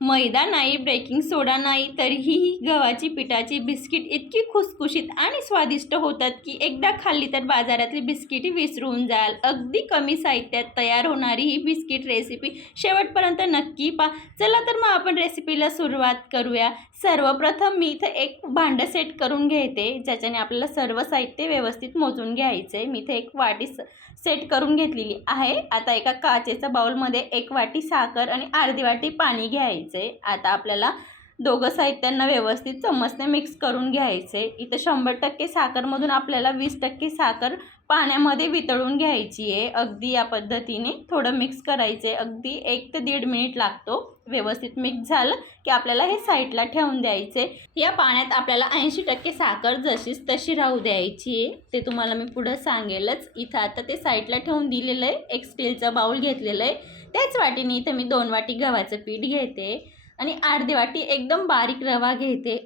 मैदा नाही, बेकिंग सोडा नाही, तरीही ही गव्हाची पिठाची बिस्किट इतकी खुसखुशीत आणि स्वादिष्ट होतात की एकदा खाल्ली तर बाजारातली बिस्किटी विसरून जाल. अगदी कमी साहित्यात तयार होणारी ही बिस्किट रेसिपी शेवटपर्यंत नक्की पहा. चला तर मग आपण रेसिपीला सुरुवात करूया. सर्वप्रथम मी इथं एक भांडं सेट करून घेते, ज्याच्याने आपल्याला सर्व साहित्य व्यवस्थित मोजून घ्यायचं आहे. मी इथे एक वाटी सेट करून घेतलेली आहे. आता एका काचेच्या बाउलमध्ये 1 वाटी साखर आणि अर्धी वाटी पाणी घ्यायचे. आता आपल्याला दोघं साहित्यांना व्यवस्थित चम्मचने मिक्स करून घ्यायचे. इथं 100% साखरमधून आपल्याला 20% साखर पाण्यामध्ये वितळून घ्यायची आहे. अगदी या पद्धतीने थोडं मिक्स करायचे. अगदी 1 ते 1.5 मिनिट लागतो. व्यवस्थित मिक्स झालं की आपल्याला हे साईडला ठेवून द्यायचे. या पाण्यात आपल्याला 80% साखर जशीच तशी राहू द्यायची आहे. ते तुम्हाला मी पुढं सांगेलच. इथं आता ते साईडला ठेवून दिलेलं आहे. एक स्टीलचा बाउल घेतलेलं आहे. त्याच वाटीने इथं मी 2 वाटी गव्हाचं पीठ घेते आणि अर्धी वाटी एकदम बारीक रवा घेते.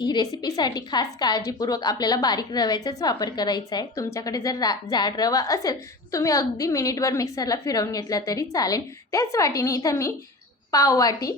ही रेसिपीसाठी खास काळजीपूर्वक आपल्याला बारीक रव्याचाच वापर करायचा आहे. तुमच्याकडे जर जाड रवा असेल तुम्ही अगदी मिनिटभर मिक्सरला फिरवून घेतला तरी चालेल. त्याच वाटीने इथं मी पाव वाटी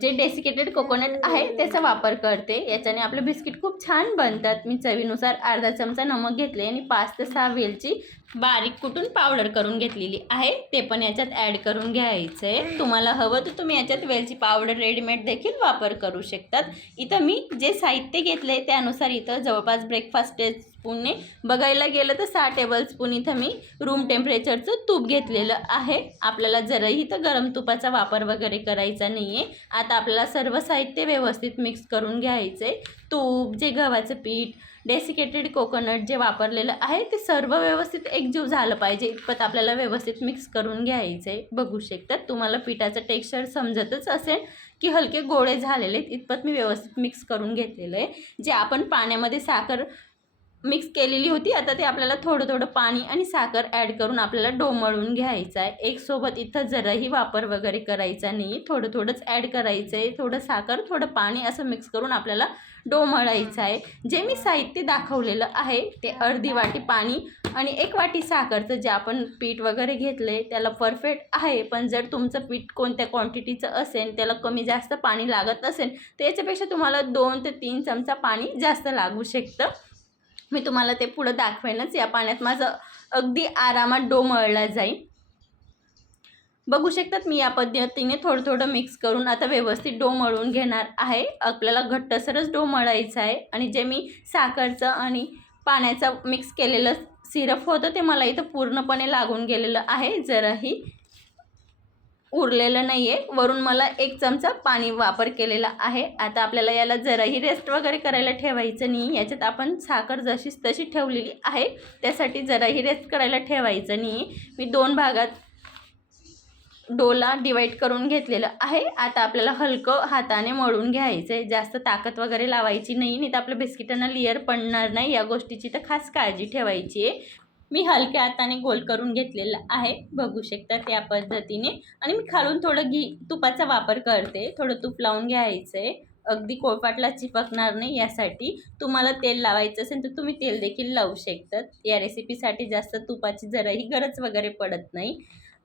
जे डेसिकेटेड कोकोनट आहे त्याचा वापर करते. याच्याने आपले बिस्किट खूप छान बनतात. मी चवीनुसार अर्धा चमचा नमक घेतले आणि 5 ते 6 वेलची बारीक कुटून पावडर करून घेतलेली आहे. ते पण याच्यात ॲड करून घ्यायचं आहे. तुम्हाला हवं तर तुम्ही याच्यात वेलची पावडर रेडीमेड देखील वापर करू शकतात. इथं मी जे साहित्य घेतले त्यानुसार इथं जवळपास ब्रेकफास्ट स्पूनने बघायला गेलं तर 6 टेबलस्पून इथं मी रूम टेम्परेचरचं तूप घेतलेलं आहे. आपल्याला जरही इथं गरम तुपाचा वापर वगैरे करायचा नाही आहे. आता आपल्याला सर्व साहित्य व्यवस्थित मिक्स करून घ्यायचं आहे. तूप, जे गव्हाचं पीठ, डेसिकेटेड कोकोनट जे वापरलेलं आहे ते सर्व व्यवस्थित एकजीव झालं पाहिजे इतपत आपल्याला व्यवस्थित मिक्स करून घ्यायचं आहे. बघू शकतात तुम्हाला पिठाचं टेक्स्चर समजतच असेल की हलके गोळे झालेले आहेत. इतपत मी व्यवस्थित मिक्स करून घेतलेलं आहे. जे आपण पाण्यामध्ये साखर मिक्स केलेली होती आता ते आपल्याला थोडं थोडं पाणी आणि साखर ॲड करून आपल्याला डो मळून घ्यायचा आहे. एकसोबत इथं जराही वापर वगैरे करायचा नाही. थोडं थोडंच ॲड करायचं आहे. थोडं साखर थोडं पाणी असं मिक्स करून आपल्याला डो मळायचा आहे. जे मी साहित्य दाखवलेलं आहे ते अर्धी वाटी पाणी आणि 1 वाटी साखरचं जे आपण पीठ वगैरे घेतलं आहे त्याला परफेक्ट आहे. पण जर तुमचं पीठ कोणत्या क्वांटिटीचं असेल, त्याला कमी जास्त पाणी लागत असेल तर याच्यापेक्षा तुम्हाला 2 ते 3 चमचा पाणी जास्त लागू शकतं. मी तुम्हाला ते पुढं दाखवेनच. या पाण्यात माझं अगदी आरामात डो मळला जाईल. बघू शकतात मी या पद्धतीने थोडं थोडं मिक्स करून आता व्यवस्थित डो मळून घेणार आहे. आपल्याला घट्टसरच डो मळायचा आहे. आणि जे मी साखरचं आणि पाण्याचं मिक्स केलेलं सिरप होतं ते मला इथं पूर्णपणे लागून गेलेलं आहे. जराही उरलेलं नाही आहे. वरून मला 1 चमचा पाणी वापर केलेला आहे. आता आपल्याला याला जराही रेस्ट वगैरे करायला ठेवायचं नाही. याच्यात आपण साखर जशीच तशी ठेवलेली आहे त्यासाठी जराही रेस्ट करायला ठेवायचं नाही. मी 2 भागात डोला डिवाईड करून घेतलेलं आहे. आता आपल्याला हलकं हाताने मळून घ्यायचं आहे. जास्त ताकद वगैरे लावायची नाही, नाही तर आपल्या बिस्किटांना लेअर पडणार नाही. या गोष्टीची तर खास काळजी ठेवायची आहे. मी हलक्या हाताने गोल करून घेतलेलं आहे. बघू शकता त्या पद्धतीने. आणि मी खालून थोडं तुपाचा वापर करते. थोडं तूप लावून घ्यायचं आहे. अगदी पोळपाटला चिपकणार नाही यासाठी. तुम्हाला तेल लावायचं असेल तर तुम्ही तेल देखील लावू शकतात. या रेसिपीसाठी जास्त तुपाची जराही गरज वगैरे पडत नाही.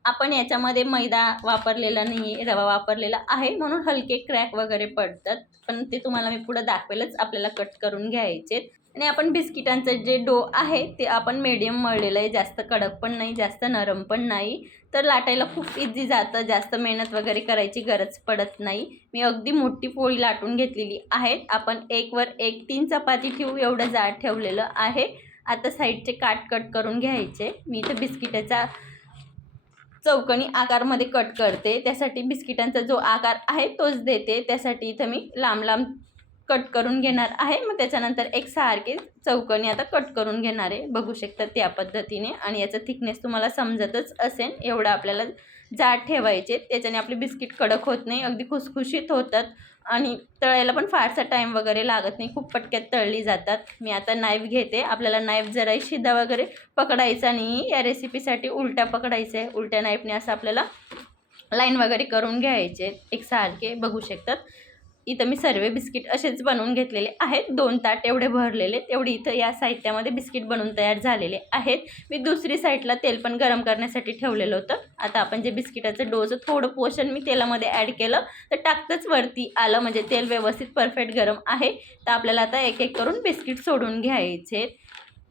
आपण याच्यामध्ये मैदा वापरलेला नाही आहे, रवा वापरलेला आहे म्हणून हलके क्रॅक वगैरे पडतात. पण ते तुम्हाला मी पुढं दाखवेलच. आपल्याला कट करून घ्यायचे. आणि आपण बिस्किटांचं जे डो आहे ते आपण मीडियम मळलेलं आहे. जास्त कडक पण नाही, जास्त नरम पण नाही. तर लाटायला खूप इझी जातं. जास्त मेहनत वगैरे करायची गरज पडत नाही. मी अगदी मोठी पोळी लाटून घेतलेली आहे. आपण 1 वर 1 3 चपाती ठेवू एवढं जाड ठेवलेलं आहे. आता साईडचे काट कट करून घ्यायचे. मी इथं बिस्किटाचा चौकोनी आकारमध्ये कट करते. त्यासाठी बिस्किटांचा जो आकार आहे तोच देते. त्यासाठी इथं मी लांब लांब कट करून घेणार आहे. मग त्याच्यानंतर एक सारखे चौकोनी आता कट करून घेणार आहे. बघू शकता त्या पद्धतीने. आणि याचा थिकनेस तुम्हाला समजतच असेल. एवढं आपल्याला जाड ठेवायचे. त्याच्याने आपले बिस्किट कडक होत नाही, अगदी खुसखुशीत होतात. आणि तळायला पण फारसा टाईम वगैरे लागत नाही. खूप पटक्यात तळली जातात. मी आता नाईफ घेते. आपल्याला नाईफ जराही शिधा वगैरे पकडायचा नाही. या रेसिपीसाठी उलट्या पकडायचं आहे. उलट्या नाईफने असं आपल्याला लाईन वगैरे करून घ्यायचे एकसारखे. बघू शकतात इथं मी सर्व बिस्किट असेच बनवून घेतलेले आहेत, 2 ताट एवढे भरलेले. तेवढी इथं या साहित्यामध्ये बिस्किट बनवून तयार झालेले आहेत. मी दुसरी साईडला तेल पण गरम करण्यासाठी ठेवलेलं होतं. आता आपण जे बिस्किटाचं डोचं थोडं पोर्शन मी तेलामध्ये ॲड केलं, तर टाकतंच वरती आलं, म्हणजे तेल व्यवस्थित परफेक्ट गरम आहे. तर आपल्याला आता एक एक करून बिस्किट सोडून घ्यायचे.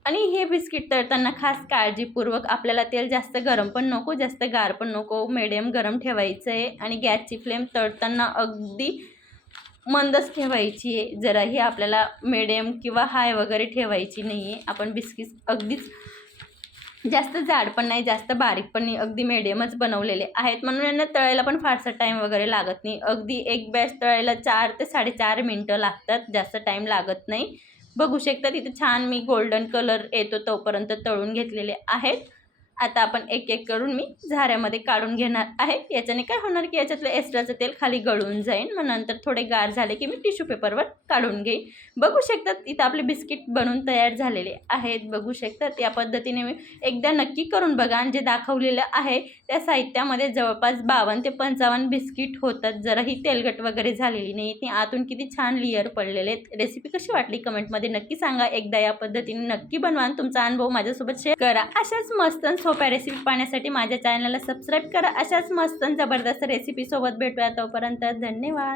आणि हे बिस्किट तळताना खास काळजीपूर्वक आपल्याला तेल जास्त गरम पण नको, जास्त गार पण नको, मिडियम गरम ठेवायचं आहे. आणि गॅसची फ्लेम तळताना अगदी मंदच ठेवायची आहे. जराही आपल्याला मिडियम किंवा हाय वगैरे ठेवायची नाही आहे. आपण बिस्किट अगदीच जास्त जाड पण नाही, जास्त बारीक पण नाही, अगदी मिडियमच बनवलेले आहेत. म्हणून यांना तळायला पण फारसा टाईम वगैरे लागत नाही. अगदी एक बॅच तळायला 4 ते 4.5 मिनटं लागतात, जास्त टाईम लागत नाही. बघू शकता तिथे छान मी गोल्डन कलर येतो तोपर्यंत तळून घेतलेले आहेत. आता आपण एक एक करून मी झाऱ्यामध्ये काढून घेणार आहे. याच्याने काय होणार की याच्यातलं एक्स्ट्राचं तेल खाली गळून जाईल. मग नंतर थोडे गार झाले की मी टिश्यू पेपरवर काढून घेईन. बघू शकतात इथं आपले बिस्किट बनवून तयार झालेले आहेत. बघू शकतात या पद्धतीने मी एकदा नक्की करून बघा. आणि जे दाखवलेलं आहे त्या साहित्यामध्ये जवळपास 52 ते 55 बिस्किट होतात. जराही तेलकट वगैरे झालेली नाही. ती आतून किती छान लेयर पडलेले आहेत. रेसिपी कशी वाटली कमेंटमध्ये नक्की सांगा. एकदा या पद्धतीने नक्की बनवा आणि तुमचा अनुभव माझ्यासोबत शेअर करा. अशाच मस्त सोप्या रेसिपी पाहण्यासाठी माझ्या चॅनलला सबस्क्राईब करा. अशाच मस्त जबरदस्त रेसिपीसोबत भेटूया. तोपर्यंत धन्यवाद.